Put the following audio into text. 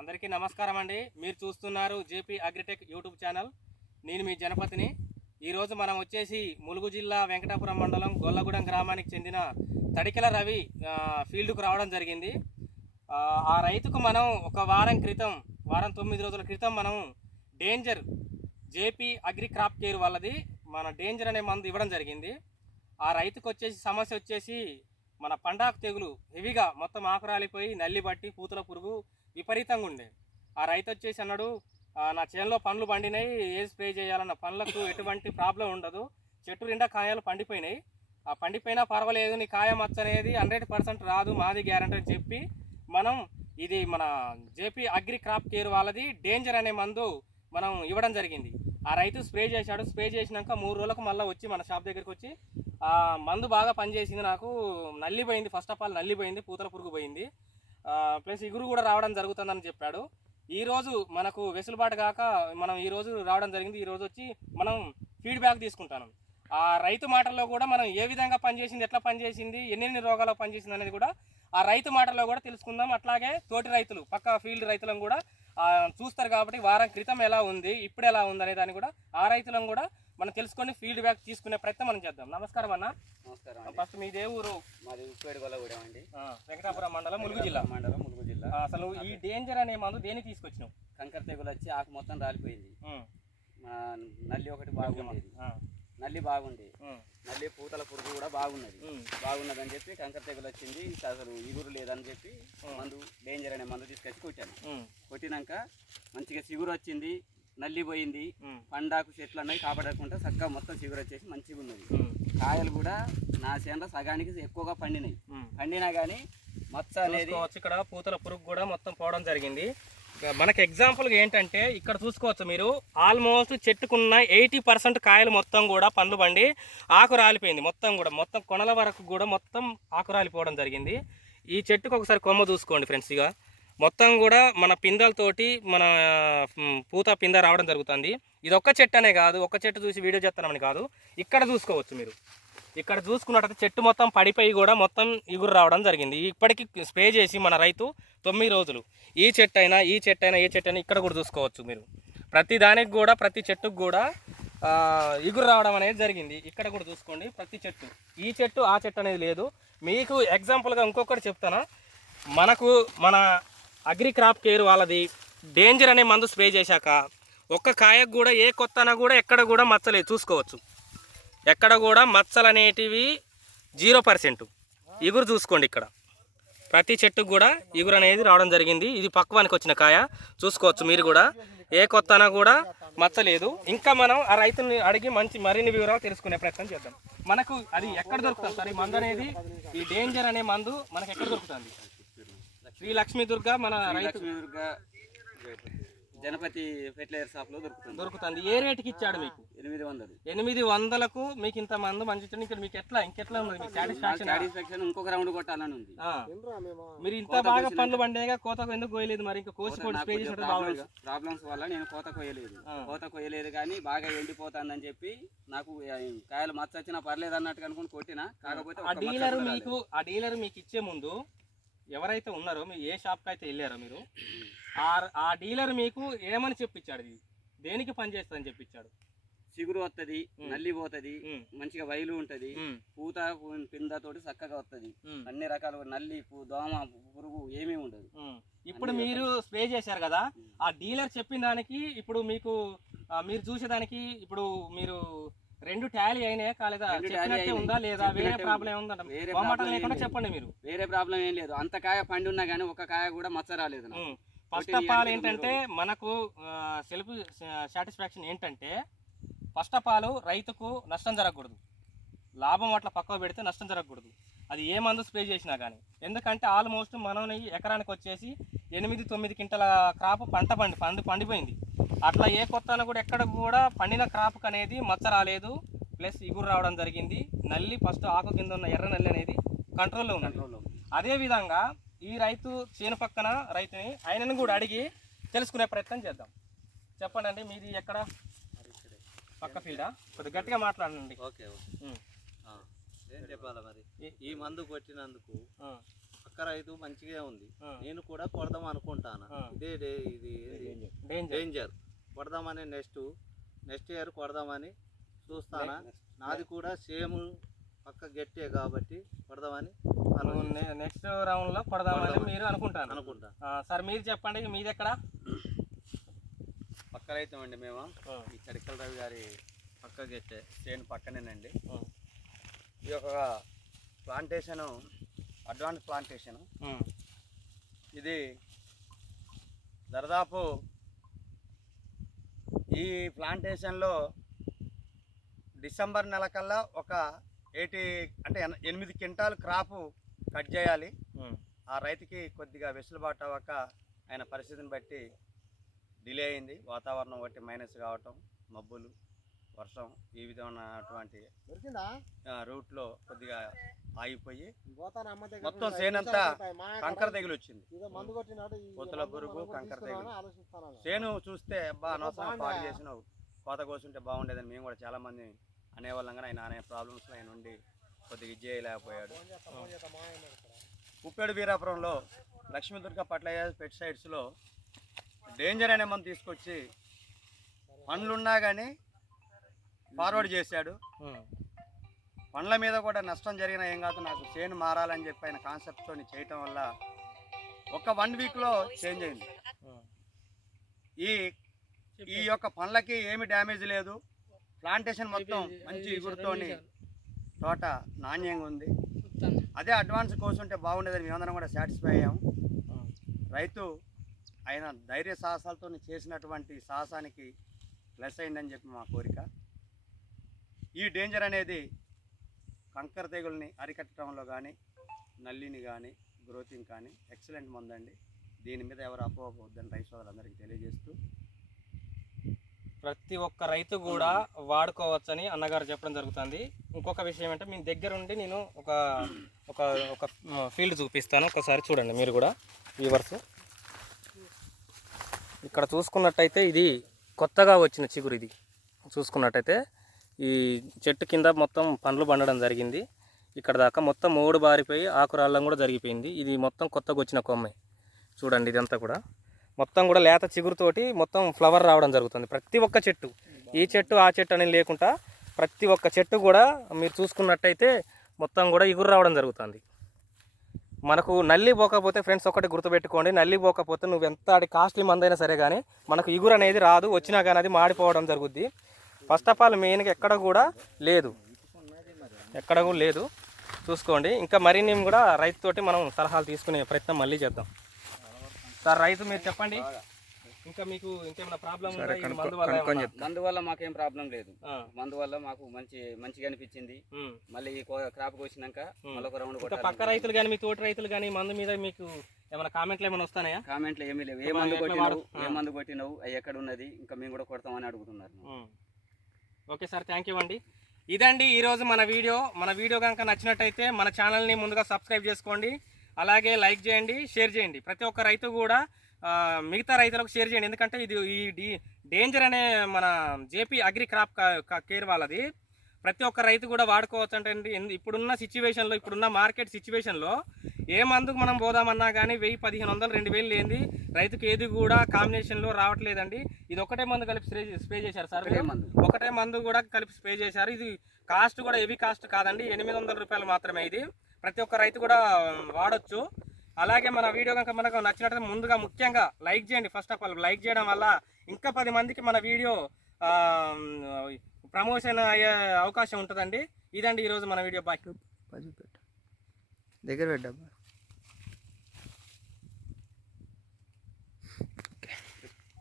అందరికీ నమస్కారం అండి. మీరు చూస్తున్నారు జేపీ అగ్రిటెక్ యూట్యూబ్ ఛానల్. నేను మీ జనపతిని. ఈరోజు మనం వచ్చేసి ములుగు జిల్లా వెంకటాపురం మండలం గొల్లగూడెం గ్రామానికి చెందిన తడికెల రవి ఫీల్డ్కు రావడం జరిగింది. ఆ రైతుకు మనం ఒక వారం 9 రోజుల క్రితం మనం danger JP agri crop care వాళ్ళది మన డేంజర్ అనే మందు ఇవ్వడం జరిగింది. ఆ రైతుకు వచ్చేసి సమస్య వచ్చేసి మన పండాకు తెగులు హెవీగా మొత్తం ఆకు రాలిపోయి నల్లి బట్టి పూతల పురుగు విపరీతంగా ఉండే. ఆ రైతు వచ్చేసి అన్నాడు, నా చేనులో పండ్లు పండినాయి, ఏ స్ప్రే చేయాలన్న పండ్లకు ఎటువంటి ప్రాబ్లం ఉండదు, చెట్టు నిండా కాయలు పండిపోయినాయి, ఆ పండిపోయినా పర్వాలేదు, నీ కాయ మచ్చ అనేది 100% రాదు, మాది గ్యారంటీ అని చెప్పి మనం ఇది మన జేపీ అగ్రి క్రాప్ కేర్ వాళ్ళది డేంజర్ అనే మందు మనం ఇవ్వడం జరిగింది. ఆ రైతు స్ప్రే చేశాడు. స్ప్రే చేసినాక 3 రోజులకు మళ్ళీ వచ్చి మన షాప్ దగ్గరికి వచ్చి మందు బాగా పనిచేసింది, నాకు నల్లి పోయింది, ఫస్ట్ ఆఫ్ ఆల్ నల్లి పోయింది, పూతల పురుగు పోయింది, ప్లస్ ఇగురు కూడా రావడం జరుగుతుందని చెప్పాడు. ఈరోజు మనకు వెసులుబాటు కాక మనం ఈరోజు రావడం జరిగింది. ఈరోజు వచ్చి మనం ఫీడ్బ్యాక్ తీసుకుంటాను. ఆ రైతు మాటల్లో కూడా మనం ఏ విధంగా పనిచేసింది, ఎట్లా పనిచేసింది, ఎన్ని రోగాలు పనిచేసింది అనేది కూడా ఆ రైతు మాటల్లో కూడా తెలుసుకుందాం. అట్లాగే తోటి రైతులు పక్క ఫీల్డ్ రైతులను కూడా చూస్తారు కాబట్టి వారం క్రితం ఎలా ఉంది, ఇప్పుడు ఎలా ఉంది అనే దాన్ని కూడా ఆ రైతులను కూడా మనం తెలుసుకొని ఫీడ్బ్యాక్ తీసుకునే ప్రయత్నం మనం చేద్దాం. నమస్కారం అన్న. నమస్కారం. ఫస్ట్ మీదే ఊరు? మాది ఉప్పేడుగొల్లగూడెం అండి, వెంకటాపురం మండలం, ములుగు జిల్లా. అసలు ఈ డేంజర్ అనే మందు దేనికి తీసుకొచ్చినావు? కంకర తెగులు వచ్చి ఆకు మొత్తం రాలిపోయింది. నల్లి ఒకటి బాగుండేది, నల్లి బాగుంది, నల్లి పూతల పురుగు కూడా బాగున్నదని చెప్పి కంకర తెగులు వచ్చింది, అసలు ఇగురు లేదని చెప్పి మందు డేంజర్ అనే మందు తీసుకొచ్చి కొట్టాను. కొట్టినాక మంచిగా సిగురు వచ్చింది, నల్లి పోయింది, పండాకు చెట్లు అన్నవి కాపాడకుండా చక్కగా మొత్తం సిగురు వచ్చేసి మంచిగా ఉన్నది. కాయలు కూడా నా చేనులో సగానికి ఎక్కువగా పండినా కానీ మచ్చ అనేది ఇక్కడ పూతల పురుగు కూడా మొత్తం పోవడం జరిగింది. మనకి ఎగ్జాంపుల్గా ఏంటంటే ఇక్కడ చూసుకోవచ్చు మీరు, ఆల్మోస్ట్ చెట్టుకున్న 80% కాయలు మొత్తం కూడా పండ్లు పండి ఆకు రాలిపోయింది, మొత్తం కొనల వరకు కూడా మొత్తం ఆకు రాలిపోవడం జరిగింది. ఈ చెట్టుకు ఒకసారి కొమ్మ చూసుకోండి ఫ్రెండ్స్, ఇక మొత్తం కూడా మన పిందలతోటి మన పూత పింద రావడం జరుగుతుంది. ఇది ఒక్క చెట్టు అనే కాదు, ఒక్క చెట్టు చూసి వీడియో చేస్తానని కాదు, ఇక్కడ చూసుకోవచ్చు మీరు. ఇక్కడ చూసుకున్నట్టయితే చెట్టు మొత్తం పడిపోయి కూడా మొత్తం ఇగురు రావడం జరిగింది. ఇప్పటికి స్ప్రే చేసి మన రైతు 9 రోజులు. ఈ చెట్టు అయినా ఇక్కడ కూడా చూసుకోవచ్చు మీరు. ప్రతి దానికి కూడా ప్రతి చెట్టుకు కూడా ఇగురు రావడం అనేది జరిగింది. ఇక్కడ కూడా చూసుకోండి, ప్రతి చెట్టు, ఈ చెట్టు ఆ చెట్టు అనేది లేదు. మీకు ఎగ్జాంపుల్గా ఇంకొకటి చెప్తాను. మన అగ్రి క్రాప్ కేర్ వాళ్ళది డేంజర్ అనే మందు స్ప్రే చేశాక ఒక్క కాయకు కూడా ఏ కొత్తన కూడా ఎక్కడ కూడా మచ్చలేదు, చూసుకోవచ్చు. ఎక్కడ కూడా మచ్చలు అనేటివి 0%. ఇగురు చూసుకోండి, ఇక్కడ ప్రతి చెట్టుకు కూడా ఇగురు అనేది రావడం జరిగింది. ఇది పక్వానికి వచ్చిన కాయ చూసుకోవచ్చు మీరు కూడా, ఏ కొత్తన కూడా మచ్చలేదు. ఇంకా మనం ఆ రైతుని అడిగి మరిన్ని వివరాలు తెలుసుకునే ప్రయత్నం చేద్దాం. మనకు అది ఎక్కడ దొరుకుతుంది సార్ ఈ మందు అనేది? ఈ డేంజర్ అనే మందు మనకు ఎక్కడ దొరుకుతుంది? శ్రీ లక్ష్మీ దుర్గా మన రైతు జనపతి ఫెర్టిలైజర్ షాప్ లో దొరుకుతుంది. ఏ రేటుకి ఇచ్చాడు మీకు? 800కు మీకు ఇంత మందు మంచి. ఇక్కడ మీకు ఇంకెట్లా ఉన్నది మీకు సాటిస్ఫాక్షన్? ఇంకొక రౌండ్ కొట్టాలని ఉంది. మీరు ఇంత బాగా పండ్లు పండేగా కోతకు ఎందుకు కోయలేదు? మరి ఇంకా కోసి స్ప్రే చేసినట్టు ప్రాబ్లమ్స్ వల్ల నేను కోత కోయలేదు కానీ బాగా ఎండిపోతానని చెప్పి నాకు కాయలు మచ్చ వచ్చినా పర్లేదు అన్నట్టు అనుకుని కొట్టినా. కాకపోతే ఆ డీలర్ మీకు ఇచ్చే ముందు ఎవరైతే ఉన్నారో, మీరు ఏ షాప్కి అయితే వెళ్ళారో మీరు, ఆ డీలర్ మీకు ఏమని చెప్పించాడు? ఇది దేనికి పనిచేస్తుందని చెప్పించాడు? చిగురు వస్తుంది, నల్లి పోతుంది, మంచిగా వైలు ఉంటది, పూత పిందతోటి చక్కగా వస్తుంది, అన్ని రకాల నల్లి దోమ పురుగు ఏమీ ఉండదు. ఇప్పుడు మీరు స్ప్రే చేశారు కదా, ఆ డీలర్ చెప్పిన దానికి ఇప్పుడు మీరు చూసేదానికి ఇప్పుడు మీరు 2 టాలీ అయినాయా కాలేదా? ఉందా లేదా? వేరే ప్రాబ్లం ఉందా? చెప్పండి మీరు. వేరే ప్రాబ్లం ఏం లేదు, అంత కాయ పండి ఉన్నా కానీ ఒక కాయ కూడా మచ్చ రాలేదు. ఫస్ట్ ఆఫ్ ఆల్ ఏంటంటే మనకు సెల్ఫ్ సాటిస్ఫాక్షన్ ఏంటంటే, ఫస్ట్ ఆఫ్ ఆల్ రైతుకు నష్టం జరగకూడదు, లాభం అట్లా పక్కన పెడితే నష్టం జరగకూడదు, అది ఏ మందు స్ప్రే చేసినా కానీ. ఎందుకంటే ఆల్మోస్ట్ మనం ఎకరానికి వచ్చేసి 8-9 క్వింటల క్రాప్ పండిపోయింది. అట్లా ఏ కొత్తన కూడా ఎక్కడ కూడా పండిన క్రాప్కి అనేది మచ్చ రాలేదు, ప్లస్ ఇగురు రావడం జరిగింది. నల్లి ఫస్ట్ ఆకు కింద ఉన్న ఎర్ర నల్లి అనేది కంట్రోల్లో ఉంది. అదేవిధంగా ఈ రైతు చేను పక్కన రైతుని ఆయనను కూడా అడిగి తెలుసుకునే ప్రయత్నం చేద్దాం. చెప్పండి అండి, మీది ఎక్కడ? పక్క ఫీల్డా? కొద్దిగా గట్టిగా మాట్లాడండి. ఓకే, ఏం చెప్పాలా మరి? ఈ మందు కొట్టినందుకు పక్క రైతు మంచిగా ఉంది, నేను కూడా కొడదాం అనుకుంటాను. ఇది డేంజర్ కొడదామని నెక్స్ట్ ఇయర్ కొడదామని చూస్తానా. నాది కూడా సేమ్ పక్క గట్టే కాబట్టి కొడదామని నెక్స్ట్ రౌండ్ లో కొడదామని మీరు అనుకుంటా. సార్ మీరు చెప్పండి, మీది ఎక్కడ? పక్క రైతు అండి మేము. ఈ తడికల రవి గారి పక్క గెట్టే చేను పక్కనేనండి. ఈ యొక్క ప్లాంటేషను అడ్వాన్స్ ప్లాంటేషను. ఇది దాదాపు ఈ ప్లాంటేషన్లో డిసెంబర్ నెల కల్లా ఒక 8 క్వింటాల్ క్రాపు కట్ చేయాలి. ఆ రైతుకి కొద్దిగా వెసులుబాటు అవ్వక ఆయన పరిస్థితిని బట్టి డిలే అయింది. వాతావరణం బట్టి మైనస్ కావటం, మబ్బులు, వర్షం ఈ విధమైనటువంటి రూట్లో కొద్దిగా ఆగిపోయి మొత్తం చేనంతా కంకర తెగులు వచ్చింది. కోతుల పురుగు, కంకర తెగులు. చేను చూస్తే అనవసరంగా పాడు చేసినావు, కోత కోసుంటే బాగుండేదని మేము కూడా చాలామంది అనేవాళ్ళం. కానీ ఆయన అనే ప్రాబ్లమ్స్లో ఆయన ఉండి కొద్దిగా ఇది చేయలేకపోయాడు. ఉప్పేడు వీరాపురంలో లక్ష్మీదుర్గ ఫర్టిలైజర్స్ పెస్టిసైడ్స్లో డేంజర్ అనే మందు తీసుకొచ్చి పండ్లున్నా కానీ ఫార్వర్డ్ చేశాడు. పండ్ల మీద కూడా నష్టం జరిగినా ఏం కాదు, నాకు చేను మారాలని చెప్పి ఆయన కాన్సెప్ట్తో చేయటం వల్ల ఒక 1 వీక్లో చేంజ్ అయింది. ఈ యొక్క పండ్లకి ఏమి డ్యామేజ్ లేదు. ప్లాంటేషన్ మొత్తం మంచి ఇగురుతోని తోట నాణ్యంగా ఉంది. అదే అడ్వాన్స్ కోసుంటే బాగుండేదని మేమందరం కూడా సాటిస్ఫై అయ్యాము. రైతు ఆయన ధైర్య సాహసాలతో చేసినటువంటి సాహసానికి ప్లస్ అయిందని చెప్పి మా కోరిక. ఈ డేంజర్ అనేది కంకర తెగుల్ని అరికట్టడంలో కానీ, నల్లిని కానీ, గ్రోతింగ్ కానీ ఎక్సలెంట్ మందండి. దీని మీద ఎవరు అపోవద్దని రైతు సోదరులందరికీ తెలియజేస్తూ, ప్రతి ఒక్క రైతు కూడా వాడుకోవచ్చని అన్నగారు చెప్పడం జరుగుతుంది. ఇంకొక విషయం ఏంటంటే మీ దగ్గర ఉండి నేను ఒక ఫీల్డ్ చూపిస్తాను, ఒకసారి చూడండి మీరు కూడా వ్యూవర్స్. ఇక్కడ చూసుకున్నట్టయితే ఇది కొత్తగా వచ్చిన చిగురు. ఇది చూసుకున్నట్టయితే ఈ చెట్టు కింద మొత్తం పండ్లు పండడం జరిగింది. ఇక్కడ దాకా మొత్తం మూడు బారిపోయి ఆకురాళ్ళం కూడా జరిగిపోయింది. ఇది మొత్తం కొత్తగా వచ్చిన కొమ్మే చూడండి. ఇదంతా కూడా మొత్తం కూడా లేత చిగురుతోటి మొత్తం ఫ్లవర్ రావడం జరుగుతుంది. ప్రతి ఒక్క చెట్టు, ఈ చెట్టు ఆ చెట్టు అని లేకుండా ప్రతి ఒక్క చెట్టు కూడా మీరు చూసుకున్నట్టయితే మొత్తం కూడా ఇగురు రావడం జరుగుతుంది. మనకు నల్లి పోకపోతే ఫ్రెండ్స్ ఒకటి గుర్తుపెట్టుకోండి, నల్లి పోకపోతే నువ్వు ఎంత కాస్ట్లీ మందైనా సరే కానీ మనకు ఇగురు అనేది రాదు. వచ్చినా కానీ అది మాడిపోవడం జరుగుద్ది. ఫస్ట్ ఆఫ్ ఆల్ మెయిన్గా ఎక్కడ కూడా లేదు, చూసుకోండి. ఇంకా మరిన్ని కూడా రైతుతోటి మనం సలహాలు తీసుకునే ప్రయత్నం మళ్ళీ చేద్దాం. సార్ రైతు మీరు చెప్పండి, ఇంకా మీకు ఇంకేమైనా ప్రాబ్లం ఉందా? మందు వల్ల మాకేం ప్రాబ్లం లేదు. మందు వల్ల మాకు మంచిగా అనిపించింది. మళ్ళీ క్రాప్ కోసినాక మళ్ళీ ఒక రౌండ్ కొట్టాలి. పక్క రైతులు కానీ మీ తోటి రైతులు కానీ మందు మీద మీకు ఏమైనా కామెంట్లు ఏమైనా వస్తాయా? కామెంట్లు ఏమీ లేవు. ఏ మందు కొట్టినావు, అవి ఎక్కడ ఉన్నది, ఇంకా మేము కూడా కొడతామని అడుగుతున్నారు. ఓకే సార్, థ్యాంక్ యూ అండి. ఇదండి ఈరోజు మన వీడియో కనుక నచ్చినట్టయితే మన ఛానల్ని ముందుగా సబ్స్క్రైబ్ చేసుకోండి, అలాగే లైక్ చేయండి, షేర్ చేయండి. ప్రతి ఒక్క రైతు కూడా మిగతా రైతులకు షేర్ చేయండి. ఎందుకంటే ఇది ఈ డేంజర్ అనే మన జేపీ అగ్రి క్రాప్ కేర్ వాళ్ళది. ప్రతి ఒక్క రైతు కూడా వాడుకోవచ్చు అంటే ఇప్పుడున్న సిచ్యువేషన్లో, ఇప్పుడున్న మార్కెట్ సిచ్యువేషన్లో ఏ మందుకు మనం పోదామన్నా కానీ 1000, 1500, 2000 లేనిది రైతుకు ఏది కూడా కాంబినేషన్లో రావట్లేదండి. ఇది ఒకటే మందు కలిపి స్ప్రే చేశారు సార్, ఒకటే మందు కూడా కలిపి స్ప్రే చేశారు. ఇది కాస్ట్ కూడా హెవీ కాస్ట్ కాదండి, 800 రూపాయలు మాత్రమే. ఇది ప్రతి ఒక్క రైతు కూడా వాడచ్చు. అలాగే మన వీడియో కనుక మనకు నచ్చినట్లయితే ముందుగా ముఖ్యంగా లైక్ చేయండి. ఫస్ట్ ఆఫ్ ఆల్ లైక్ చేయడం వల్ల ఇంకా 10 మందికి మన వీడియో ప్రమోషన్ అయ్యే అవకాశం ఉంటుందండి. ఇదండి ఈరోజు మన వీడియో. బాయ్. దగ్గర పెట్టబ్బా.